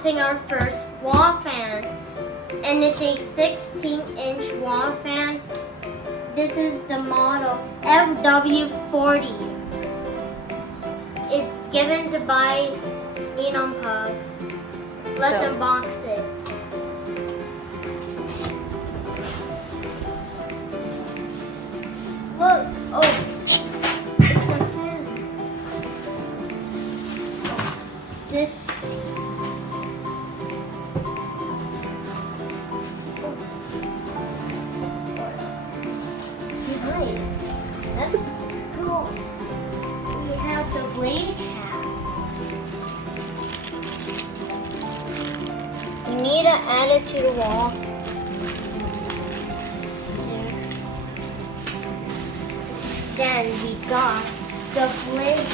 unboxing our first wall fan. And it's a 16-inch wall fan. This is the model FW40. It's given to buy Neon Pugs. Let's unbox it. Look, oh, it's a fan. This. Nice. That's cool. We have the blade cap. We need to add it to the wall. There. Then we got the blade.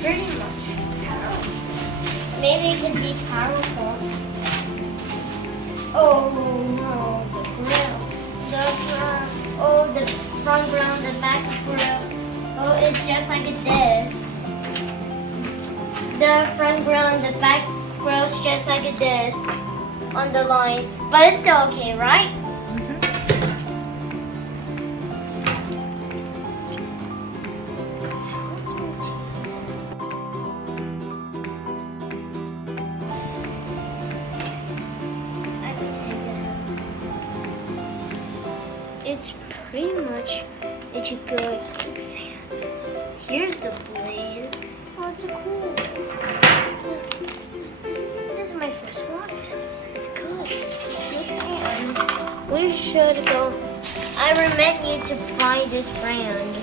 Pretty much powerful. Maybe it could be powerful. Oh no, the grill. The front grill, the back grill. Oh, it's just like this. The front grill and the back grill is just like this on the line. But it's still okay, right? It's pretty much a good fan. Here's the blade. Oh, it's a cool. This is my first one. It's good. Good fan. We should go. I recommend you to buy this brand.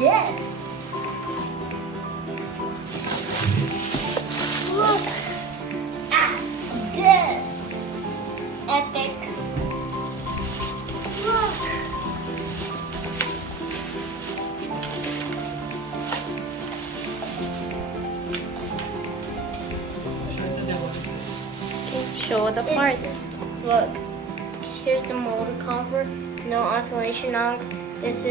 This. Look at this. Epic. Look. Show the parts. Look. Here's the motor cover. No oscillation knob. This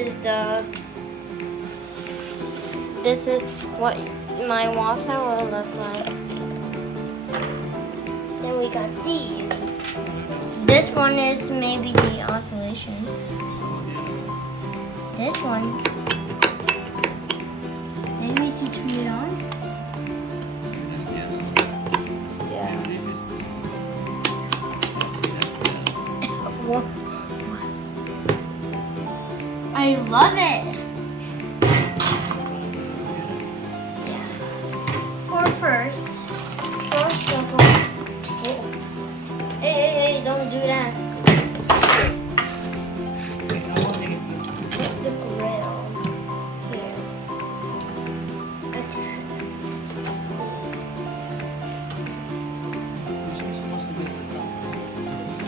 is what my wall fan will look like. Then we got these. This one is maybe the oscillation. This one, maybe to turn it on. Yeah. What? I love it. First of all, oh. Hey, don't do that. Put the grill here.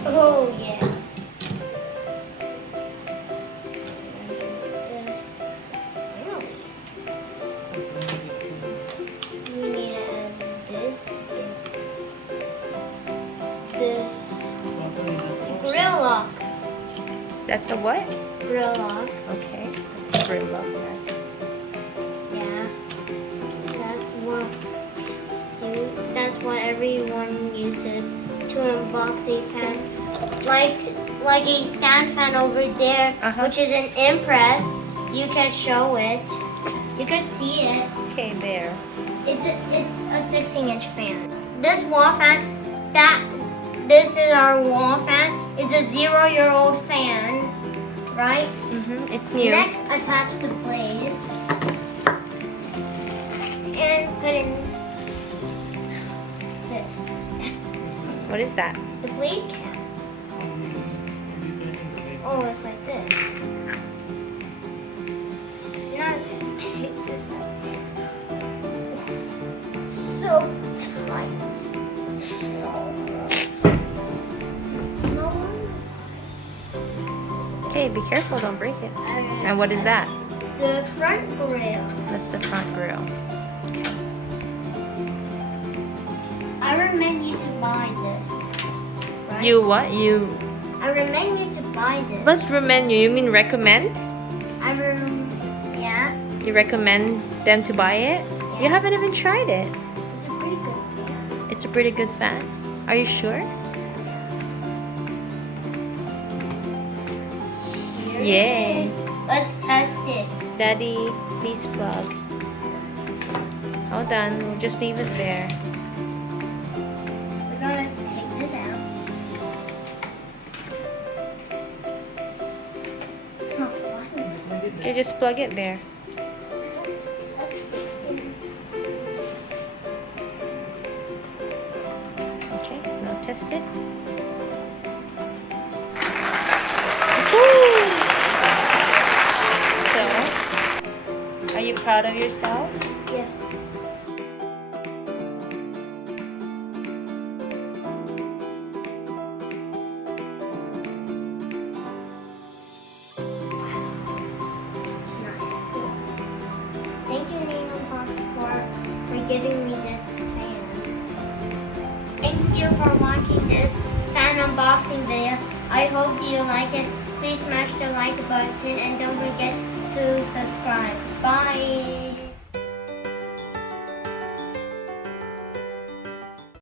Oh yeah. This grill lock. That's a what? Grill lock. Okay. That's the grill lock. Yeah. That's what everyone uses to unbox a fan. Like a stand fan over there, which is an Impress. You can show it. You can see it. Okay, there. It's a 16-inch fan. This wall fan, this is our wall fan. It's a 0-year-old fan, right? It's new. Next, attach the blade and put in this. What is that? The blade cap. Oh, it's like this. take this out. So tight. No. Okay, be careful, don't break it. Alright. And what is that? The front grill. That's the front grill. I recommend you to buy this. Right? You what? I recommend you to buy this. What's recommend you mean recommend? Yeah. You recommend them to buy it? You haven't even tried it. It's a pretty good fan. It's a pretty good fan. Are you sure? Here Yay. it is. Let's test it. Daddy, please plug. Hold on, we'll just leave it there. We're gonna take this out. How funny. Okay, just plug it there. Let's test it. Okay, now test it. So, are you proud of yourself? Yes. Nice. Thank you, Nino Box, for giving me this fan. Thank you for watching this fan unboxing video. I hope you like it. Please smash the like button and don't forget to subscribe. Bye.